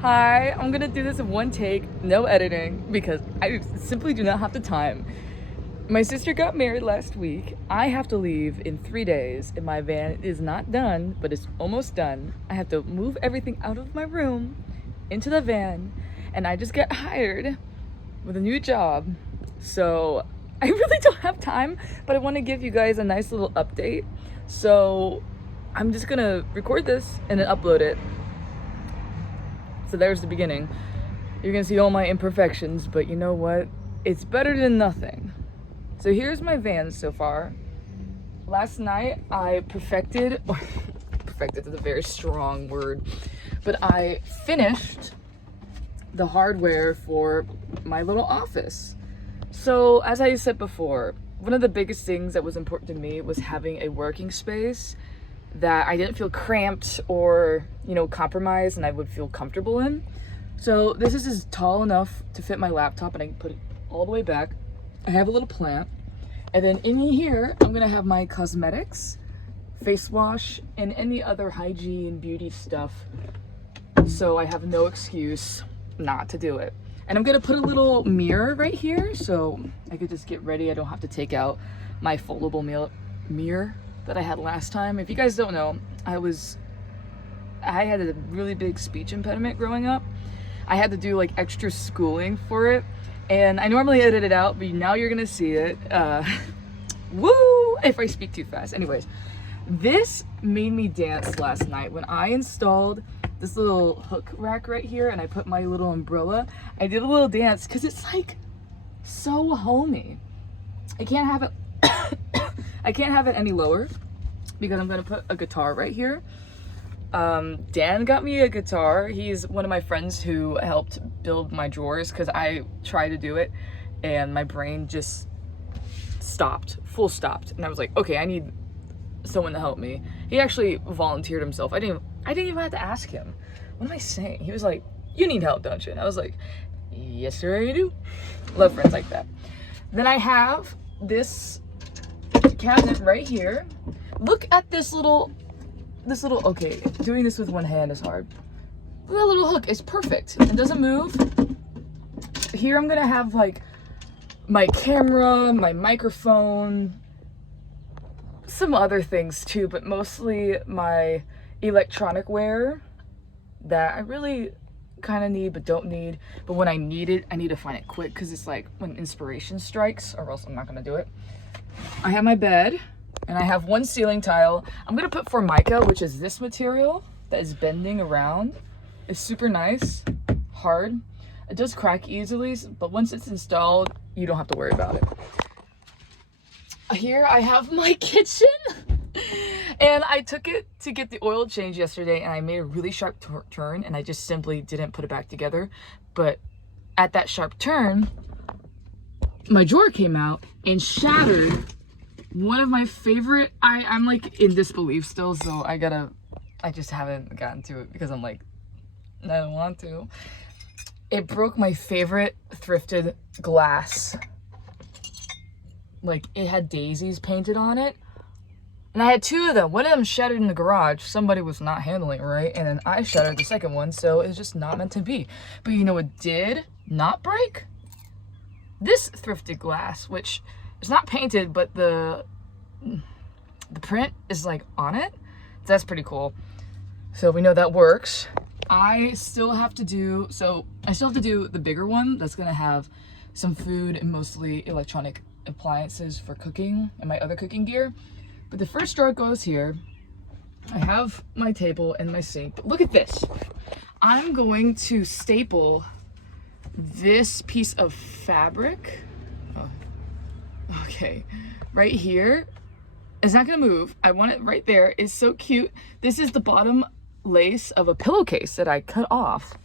Hi, I'm gonna do this in one take, no editing, because I simply do not have the time. My sister got married last week. I have to leave in 3 days, and my van is not done, but it's almost done. I have to move everything out of my room into the van, and I just got hired with a new job. So I really don't have time, but I want to give you guys a nice little update. So I'm just gonna record this and then upload it. So there's the beginning. You're gonna see all my imperfections, but you know what? It's better than nothing. So here's my van so far. Last night I perfected is a very strong word, but I finished the hardware for my little office. So as I said before, one of the biggest things that was important to me was having a working space that I didn't feel cramped or, compromised, and I would feel comfortable in. So this is tall enough to fit my laptop, and I can put it all the way back. I have a little plant. And then in here, I'm gonna have my cosmetics, face wash, and any other hygiene beauty stuff. So I have no excuse not to do it. And I'm gonna put a little mirror right here so I could just get ready. I don't have to take out my foldable mirror that I had last time. If you guys don't know, I had a really big speech impediment growing up. I had to do like extra schooling for it, and I normally edit it out, but now you're gonna see it. Woo! If I speak too fast. Anyways, this made me dance last night when I installed this little hook rack right here and I put my little umbrella. I did a little dance because it's like so homey. I can't have it I can't have it any lower because I'm gonna put a guitar right here. Dan got me a guitar. He's one of my friends who helped build my drawers because I tried to do it and my brain just full stopped. And I was like, okay, I need someone to help me. He actually volunteered himself. I didn't even have to ask him. What am I saying? He was like, you need help, don't you? And I was like, yes sir, I do. Love friends like that. Then I have this cabinet right here. Look at this little, okay, doing this with one hand is hard. Look at that little hook, it's perfect. It doesn't move. Here I'm gonna have like my camera, my microphone, some other things too, but mostly my electronic wear that I really kind of need but don't need. But when I need it, I need to find it quick because it's like when inspiration strikes, or else I'm not gonna do it. I have my bed and I have one ceiling tile. I'm gonna put Formica, which is this material that is bending around. It's super nice, hard. It does crack easily, but once it's installed, you don't have to worry about it. Here I have my kitchen. And I took it to get the oil change yesterday and I made a really sharp turn and I just simply didn't put it back together. But at that sharp turn, my drawer came out and shattered one of my favorite, I'm like in disbelief still, so I just haven't gotten to it because I'm like, I don't want to. It broke my favorite thrifted glass. Like it had daisies painted on it. And I had two of them. One of them shattered in the garage. Somebody was not handling it right. And then I shattered the second one. So it's just not meant to be. But you know what did not break? This thrifted glass, which is not painted, but the print is like on it. That's pretty cool. So we know that works. I still have to do the bigger one that's gonna have some food and mostly electronic appliances for cooking and my other cooking gear. But the first drawer goes here. I have my table and my sink. But look at this. I'm going to staple this piece of fabric. Oh, okay, right here. It's not gonna move. I want it right there. It's so cute. This is the bottom lace of a pillowcase that I cut off.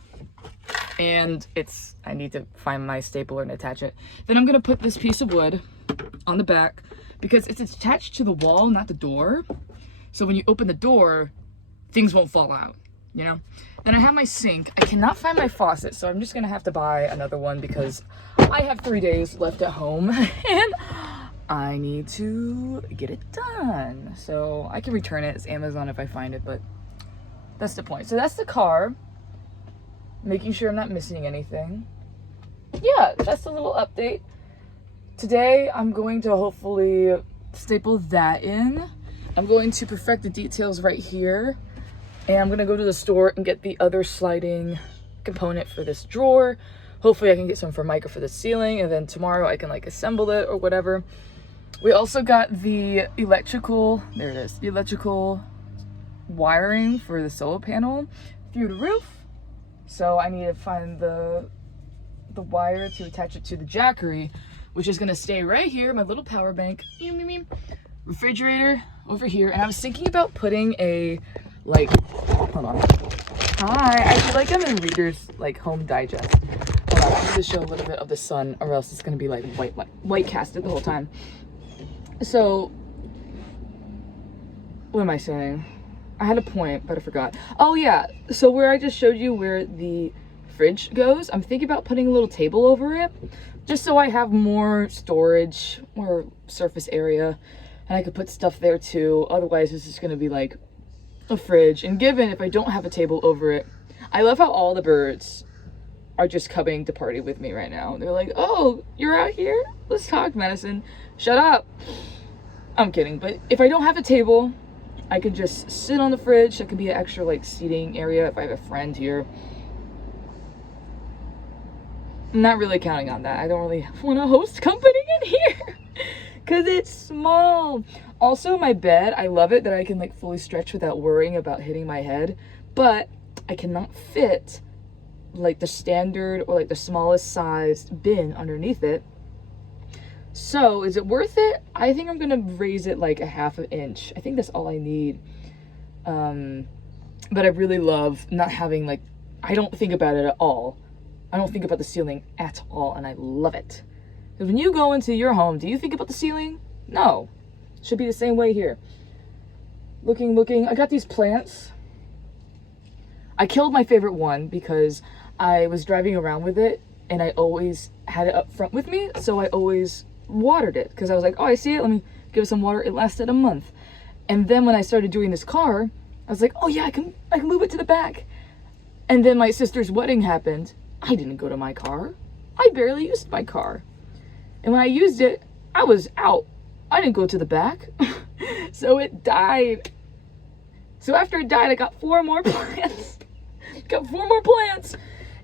And I need to find my stapler and attach it. Then I'm gonna put this piece of wood on the back because it's attached to the wall, not the door. So when you open the door, things won't fall out, you know? Then I have my sink. I cannot find my faucet, so I'm just gonna have to buy another one because I have 3 days left at home and I need to get it done. So I can return it. It's Amazon if I find it, but that's the point. So that's the car. making sure I'm not missing anything. Yeah, that's a little update. Today, I'm going to hopefully staple that in. I'm going to perfect the details right here. And I'm gonna go to the store and get the other sliding component for this drawer. Hopefully I can get some for Micah for the ceiling, and then tomorrow I can like assemble it or whatever. We also got the electrical, there it is, the electrical wiring for the solar panel through the roof. So I need to find the wire to attach it to the jackery, which is gonna stay right here, my little power bank. Refrigerator over here. And I was thinking about putting a, like, hold on. Hi, I feel like I'm in Reader's like Home Digest. Hold on, I need to show a little bit of the sun, or else it's gonna be like white casted the whole time. So, what am I saying? I had a point, but I forgot. Oh yeah, so where I just showed you where the fridge goes, I'm thinking about putting a little table over it, just so I have more storage, more surface area, and I could put stuff there too. Otherwise, it's just gonna be like a fridge. And given if I don't have a table over it, I love how all the birds are just coming to party with me right now. They're like, oh, you're out here? Let's talk, Madison. Shut up. I'm kidding, but if I don't have a table, I could just sit on the fridge. That could be an extra like seating area if I have a friend here. I'm not really counting on that. I don't really want to host company in here because it's small. Also, my bed, I love it that I can like fully stretch without worrying about hitting my head, but I cannot fit like the standard or like the smallest sized bin underneath it. So is it worth it? I think I'm gonna raise it like a half an inch. I think that's all I need. But I really love not having like, I don't think about it at all. I don't think about the ceiling at all, and I love it. Because when you go into your home, do you think about the ceiling? No. Should be the same way here. Looking. I got these plants. I killed my favorite one because I was driving around with it, and I always had it up front with me, so I always watered it. Because I was like, oh, I see it, let me give it some water. It lasted a month. And then when I started doing this car, I was like, oh yeah, I can move it to the back. And then my sister's wedding happened. I didn't go to my car. I barely used my car. And when I used it, I was out. I didn't go to the back. So it died. So after it died, I got 4 more plants.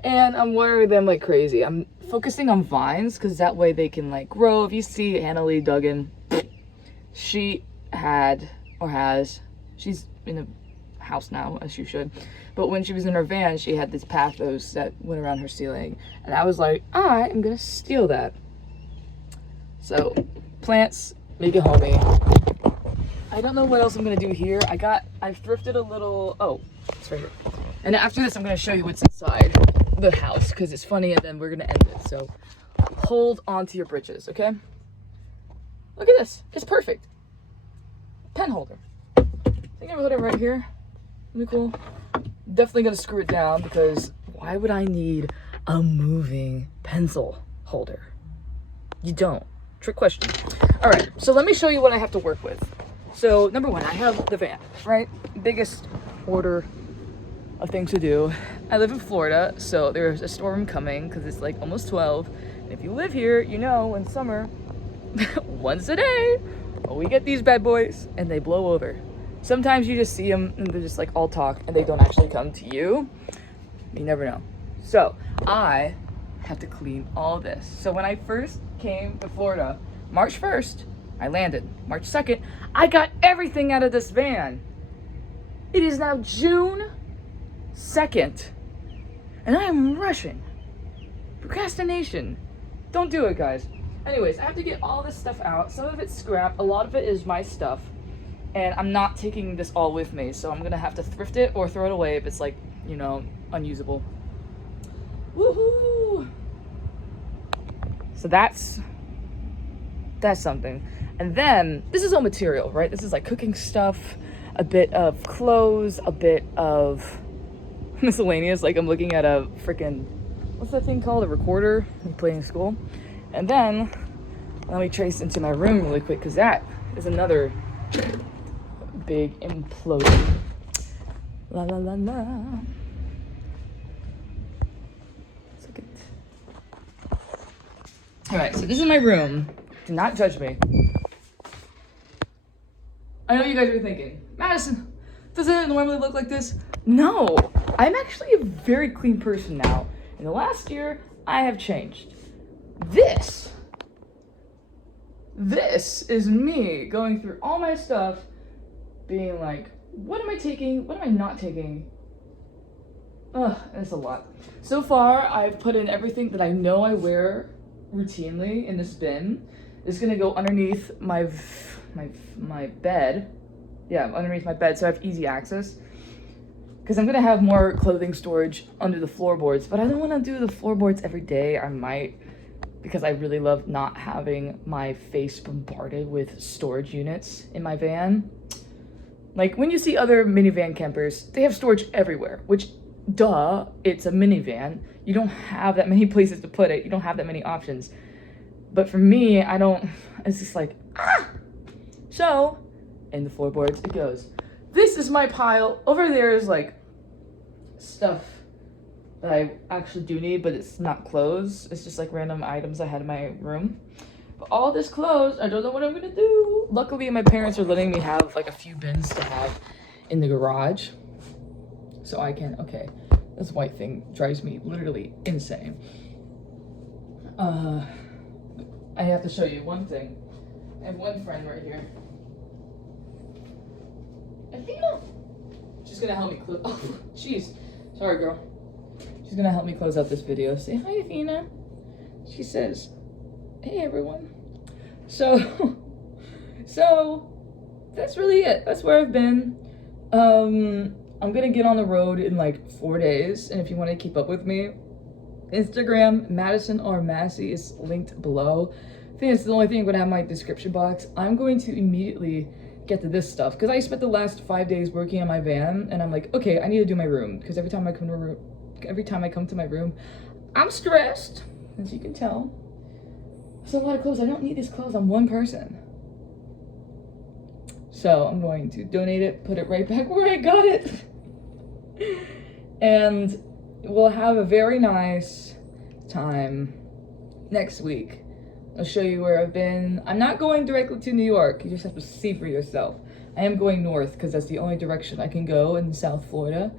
And I'm watering them like crazy. I'm focusing on vines because that way they can like grow. If you see Hannah Lee Duggan, she had or has, she's in a house now, as she should. But when she was in her van, she had these pathos that went around her ceiling. And I was like, I am gonna steal that. So, plants, make it homey. I don't know what else I'm gonna do here. I thrifted a little, oh, it's right here. And after this, I'm gonna show you what's inside the house, because it's funny, and then we're gonna end it. So, hold on to your britches, okay? Look at this, it's perfect. Pen holder. I think I'm gonna put it right here. Really cool. Definitely gonna screw it down because why would I need a moving pencil holder? You don't. Trick question. All right, so let me show you what I have to work with. So number one, I have the van, right? Biggest order of things to do. I live in Florida, so there's a storm coming because it's like almost 12. And if you live here, you know in summer, once a day, we get these bad boys and they blow over. Sometimes you just see them and they're just like all talk and they don't actually come to you. You never know. So I have to clean all this. So when I first came to Florida, March 1st, I landed. March 2nd, I got everything out of this van. It is now June 2nd and I am rushing. Procrastination. Don't do it, guys. Anyways, I have to get all this stuff out. Some of it's scrap. A lot of it is my stuff. And I'm not taking this all with me, so I'm gonna have to thrift it or throw it away if it's like, you know, unusable. Woohoo! So that's something. And then, this is all material, right? This is like cooking stuff, a bit of clothes, a bit of miscellaneous. Like I'm looking at a freaking, what's that thing called? A recorder you play in school. And then, let me trace into my room really quick, because that is another big implosion. La la la la. All right, so this is my room. Do not judge me. I know you guys are thinking, Madison, doesn't it normally look like this? No, I'm actually a very clean person now. In the last year, I have changed. This is me going through all my stuff, being like, what am I taking? What am I not taking? Ugh, it's a lot. So far, I've put in everything that I know I wear routinely in this bin. It's gonna go underneath my bed. Yeah, underneath my bed, so I have easy access. Because I'm gonna have more clothing storage under the floorboards, but I don't want to do the floorboards every day. I might, because I really love not having my face bombarded with storage units in my van. Like when you see other minivan campers, they have storage everywhere, which duh, it's a minivan. You don't have that many places to put it. You don't have that many options. But for me, I don't, it's just like, ah! So, in the floorboards it goes. This is my pile. Over there is like stuff that I actually do need, but it's not clothes. It's just like random items I had in my room. But all this clothes, I don't know what I'm gonna do. Luckily, my parents are letting me have like a few bins to have in the garage. So I can, okay, this white thing drives me literally insane. I have to show you one thing. I have one friend right here. Athena! She's gonna help me close, oh, jeez. Sorry, girl. She's gonna help me close out this video. Say hi, Athena. She says, hey, everyone. So that's really it. That's where I've been. I'm gonna get on the road in like 4 days, and if you want to keep up with me, Instagram, Madison R. Massey is linked below. I think it's the only thing I'm gonna have in my description box. I'm going to immediately get to this stuff because I spent the last 5 days working on my van, and I'm like, okay, I need to do my room because every time I come to my room, I'm stressed, as you can tell. There's a lot of clothes. I don't need these clothes. I'm one person. So I'm going to donate it, put it right back where I got it. And we'll have a very nice time next week. I'll show you where I've been. I'm not going directly to New York. You just have to see for yourself. I am going north because that's the only direction I can go in South Florida.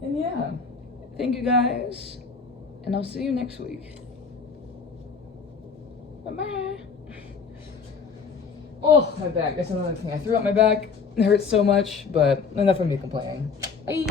And yeah, thank you guys. And I'll see you next week. Bye-bye. Oh, my back. That's another thing. I threw out my back. It hurts so much, but enough of me complaining. Bye.